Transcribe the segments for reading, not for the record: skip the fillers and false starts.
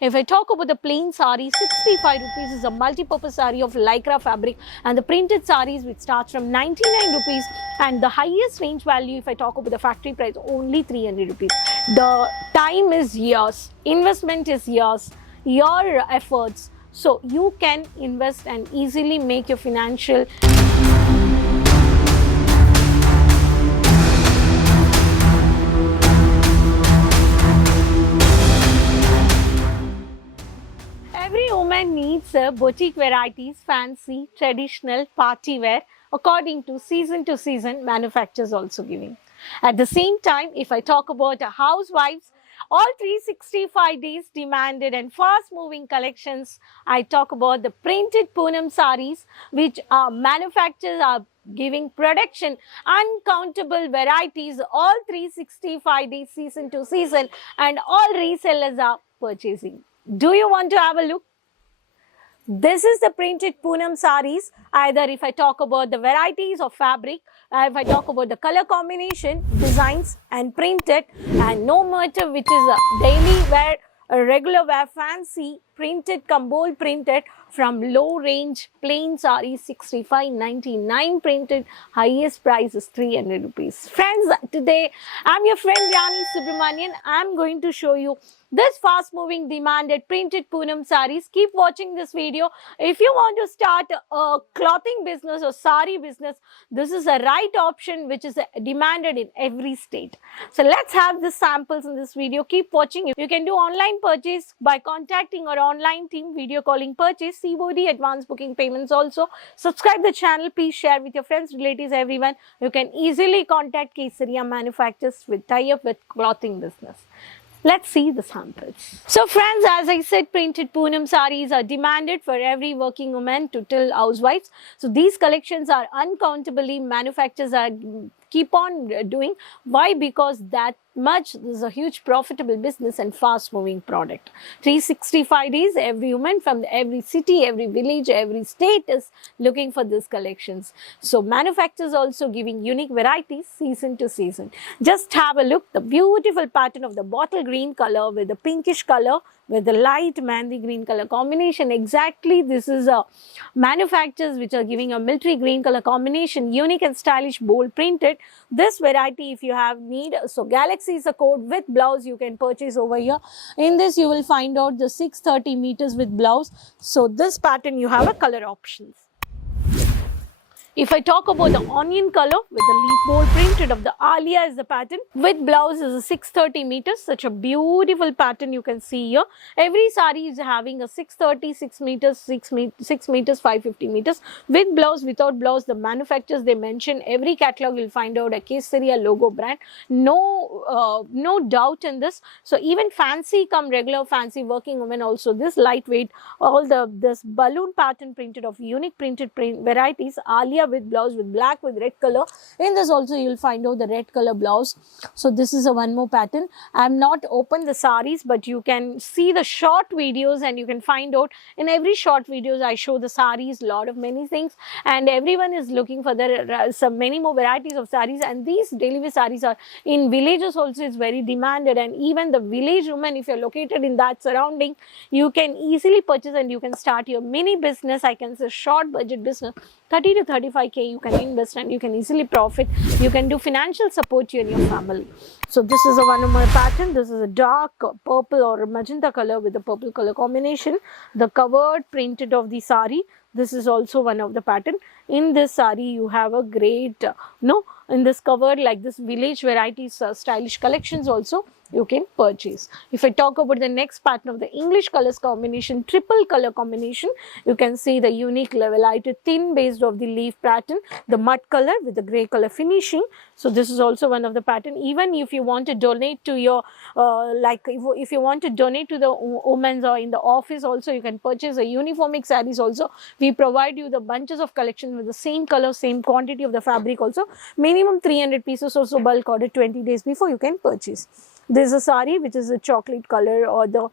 If I talk about the plain sari, 65 rupees is a multi-purpose sari of lycra fabric, and the printed saris which starts from 99 rupees, and the highest range value, if I talk about the factory price, only 300 rupees. The time is yours, investment is yours, your efforts, so you can invest and easily make your financial Every woman needs boutique varieties, fancy, traditional, party wear, according to season manufacturers also giving. At the same time, if I talk about housewives, all 365 days demanded and fast moving collections, I talk about the printed Poonam saris, which manufacturers are giving production, uncountable varieties, all 365 days, season to season, and all resellers are purchasing. Do you want to have a look? This is the printed Poonam saris. Either if I talk about the varieties of fabric, if I talk about the color combination, designs and printed, and no matter which is a daily wear, a regular wear, fancy, printed, bold printed, from low range plain sari 65.99 printed, highest price is 300 rupees. Friends, today I'm your friend Rani Subramanian. I'm going to show you this fast moving demanded printed Poonam saris. Keep watching this video. If you want to start a clothing business or sari business, this is a right option which is demanded in every state. So let's have the samples in this video. Keep watching. You can do online purchase by contacting our online team, video calling purchase, COD, advance booking payments also. Subscribe the channel. Please share with your friends, relatives, everyone. You can easily contact Kesaria Manufacturers with tie-up with clothing business. Let's see the samples. So friends, as I said, printed Poonam saris are demanded for every working woman to till housewives. So these collections are uncountably, manufacturers are keep on doing. Why? Because that much, this is a huge profitable business and fast moving product. 365 days, every woman from every city, every village, every state is looking for these collections. So manufacturers also giving unique varieties season to season. Just have a look, the beautiful pattern of the bottle green color with the pinkish color with the light mandy green color combination. Exactly, this is a manufacturers which are giving a military green color combination, unique and stylish, bold printed. This variety, if you have need, so Galaxy is a code with blouse you can purchase over here. In this you will find out the 630 meters with blouse. So this pattern you have a color options. If I talk about the onion color with the leaf bold printed of the Alia is the pattern, with blouse is a 630 meters, such a beautiful pattern you can see here. Every sari is having a 630, 6 meters, 6 meters, 550 meters. With blouse, without blouse, the manufacturers they mention, every catalog you'll find out a Kesaria logo brand. No doubt in this. So even fancy come regular fancy working women also, this lightweight, all this balloon pattern printed of unique printed varieties, Alia with blouse with black with red color. In this also you will find out the red color blouse. So this is a one more pattern. I am not open the saris, but you can see the short videos and you can find out in every short videos I show the saris, lot of many things, and everyone is looking for some many more varieties of saris. And these daily wear saris are in villages also is very demanded, and even the village women, if you're located in that surrounding, you can easily purchase and you can start your mini business. I can say short budget business, 30 to 35k you can invest and you can easily profit. You can do financial support to you and your family. So this is a one more pattern. This is a dark purple or magenta color with the purple color combination. The covered printed of the sari. This is also one of the pattern. In this sari you have a great in this covered like this village varieties stylish collections also you can purchase. If I talk about the next pattern of the English colors combination, triple color combination, you can see the unique levelited thin based of the leaf pattern, the mud color with the grey color finishing. So this is also one of the pattern. Even if you want to donate to your if you want to donate to the women's or in the office also, you can purchase a uniformic sarees also. We provide you the bunches of collection with the same color, same quantity of the fabric also. Minimum 300 pieces or so, bulk order 20 days before you can purchase. There is a sari which is a chocolate color or the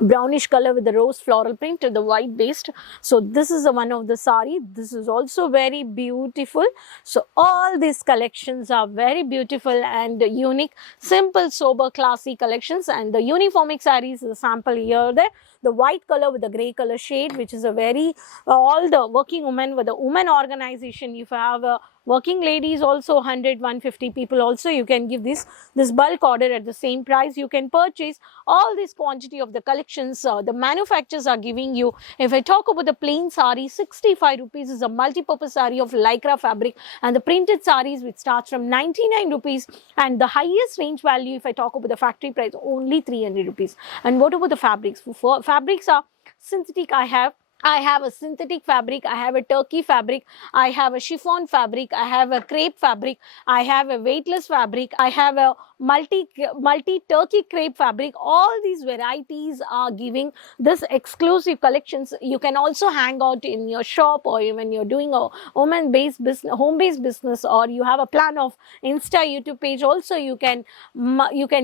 brownish color with the rose floral print to the white based. So this is the one of the sari. This is also very beautiful. So all these collections are very beautiful and unique, simple, sober, classy collections. And the uniformic sarees is a sample here there. The white color with the gray color shade, which is a very all the working women with the women organization. If you have a working ladies also 100-150 people also, you can give this bulk order at the same price. You can purchase all this quantity of the collections the manufacturers are giving you. If I talk about the plain sari, 65 rupees is a multi-purpose sari of lycra fabric, and the printed saris which starts from 99 rupees, and the highest range value if I talk about the factory price only 300 rupees. And what about the fabrics? For fabrics are synthetic. I have a synthetic fabric, I have a turkey fabric, I have a chiffon fabric, I have a crepe fabric, I have a weightless fabric, I have a multi turkey crepe fabric. All these varieties are giving this exclusive collections. You can also hang out in your shop, or when you're doing a home based business, or you have a plan of Insta, YouTube page also, you can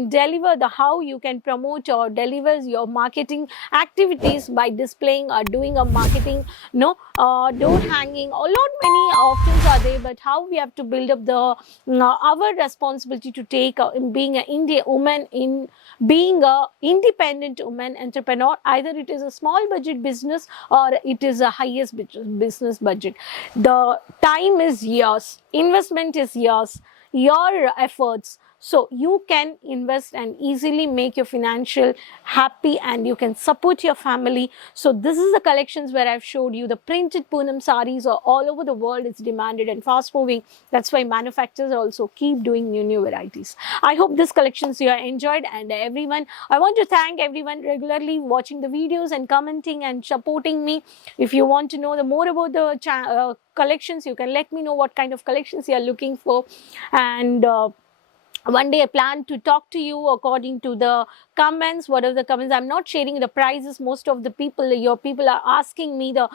deliver the how you can promote or deliver your marketing activities by displaying or doing a marketing door hanging. A lot many options are there, but how we have to build up the our responsibility to take in being an Indian woman, in being a independent woman entrepreneur. Either it is a small budget business or it is a highest business budget. The time is yours, investment is yours, your efforts. So you can invest and easily make your financial happy, and you can support your family. So this is the collections where I've showed you the printed Poonam sarees are all over the world. It's demanded and fast moving. That's why manufacturers also keep doing new varieties. I hope this collections you have enjoyed, and everyone, I want to thank everyone regularly watching the videos and commenting and supporting me. If you want to know the more about the collections, you can let me know what kind of collections you are looking for, and one day I plan to talk to you according to the comments. What are the comments? I'm not sharing the prices. Most of the people, your people are asking me the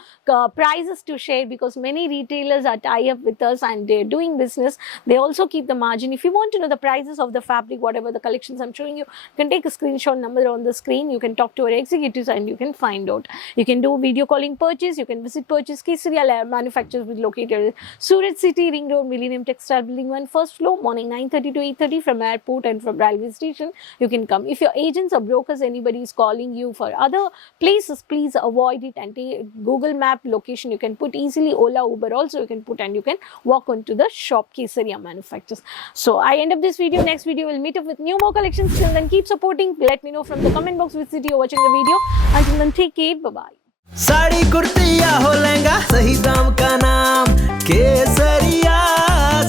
prices to share, because many retailers are tied up with us and they're doing business. They also keep the margin. If you want to know the prices of the fabric, whatever the collections I'm showing you, you can take a screenshot number on the screen. You can talk to our executives and you can find out. You can do video calling purchase. You can visit Purchase Kesaria manufacturers with located Surat City, Ring Road, Millennium Textile Building 1, first floor, morning 9:30 to 8:30. From airport and from railway station, you can come. If your agents or brokers, anybody is calling you for other places, please avoid it and take Google Map location. You can put easily Ola, Uber also you can put, and you can walk onto the shop Kesaria manufacturers. So I end up this video. Next video we'll meet up with new more collections. Till then, keep supporting. Let me know from the comment box which city you're watching the video. Until then, take care. Bye bye. Sari kurti या हो लहंगा, सही दाम का नाम केसरिया,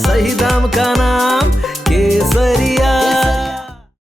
सही दाम का नाम केसरिया।